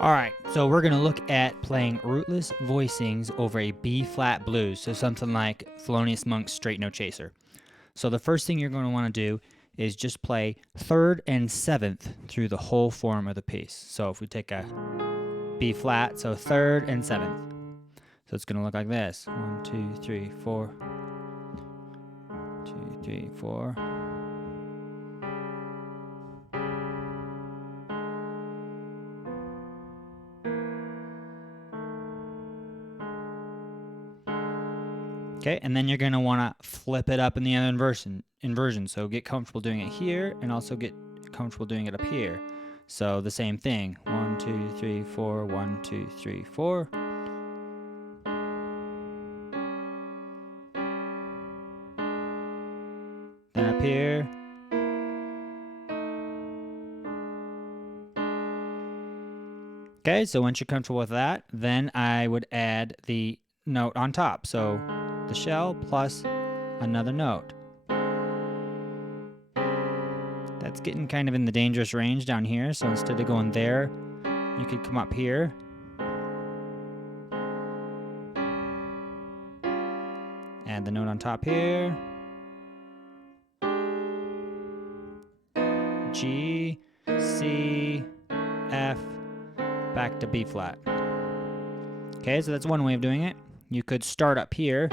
All right, so we're gonna look at playing Rootless Voicings over a B flat blues, so something like Thelonious Monk's Straight No Chaser. So the first thing you're gonna want to do is just play third and seventh through the whole form of the piece. So if we take a B flat, so third and seventh. So it's gonna look like this: 1, 2, 3, 4, 2, 3, 4. Okay, and then you're going to want to flip it up in the other inversion. So get comfortable doing it here and also get comfortable doing it up here. So the same thing. 1, 2, 3, 4, 1, 2, 3, 4. Then up here. Okay, so once you're comfortable with that, then I would add the note on top. So the shell plus another note. That's getting kind of in the dangerous range down here, so instead of going there, you could come up here. Add the note on top here. G, C, F, back to B flat. Okay, so that's one way of doing it. You could start up here.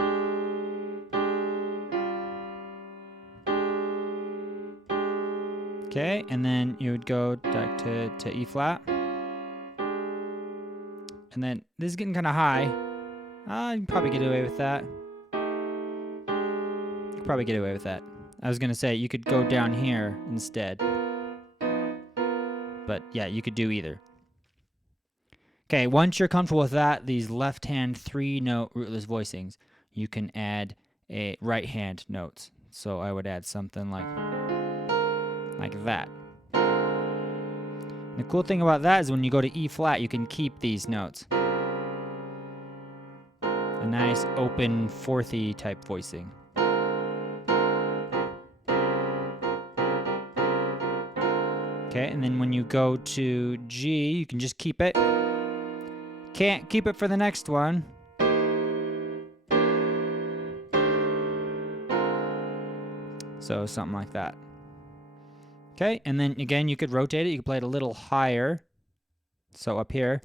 Okay, and then you would go back to E flat. And then this is getting kind of high. You can probably get away with that. You could probably get away with that. I was going to say you could go down here instead. But yeah, you could do either. Okay, once you're comfortable with that, these left-hand 3-note rootless voicings, you can add a right-hand notes. So I would add something like that. The cool thing about that is when you go to E flat, you can keep these notes. A nice open fourthy type voicing. Okay, and then when you go to G, you can just keep it. Can't keep it for the next one. So something like that. Okay, and then again, you could rotate it. You could play it a little higher. So up here.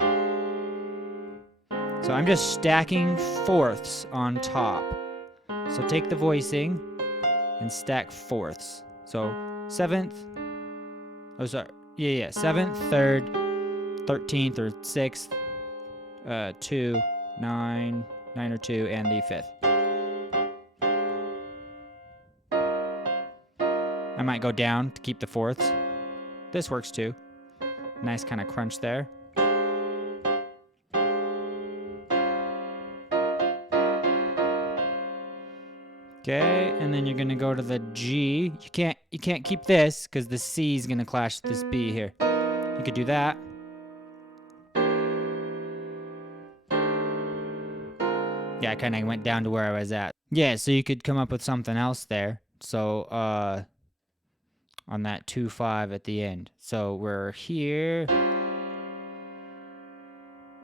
So I'm just stacking fourths on top. So take the voicing and stack fourths. So 7th. Oh, sorry. Yeah. 7th, 3rd, 13th or 6th. 2, 9 or 2, and the 5th. I might go down to keep the fourths. This works too. Nice kind of crunch there. Okay, and then you're gonna go to the G. You can't keep this because the C is gonna clash with this B here. You could do that. Yeah, I kind of went down to where I was at. Yeah, so you could come up with something else there. So, on that 2-5 at the end. So we're here.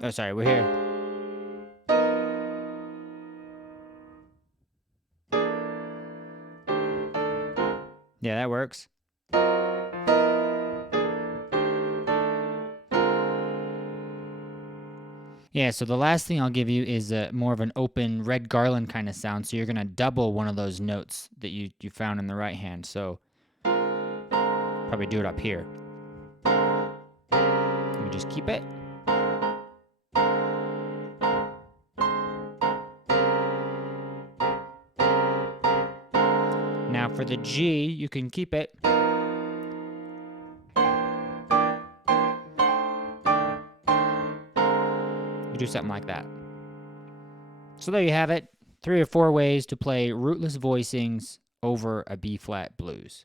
Oh, sorry, we're here. Yeah, that works. Yeah, so the last thing I'll give you is more of an open red Garland kind of sound. So you're going to double one of those notes that you found in the right hand. So probably do it up here. You just keep it. Now for the G, you can keep it. Do something like that. So there you have it. 3 or 4 ways to play rootless voicings over a B flat blues.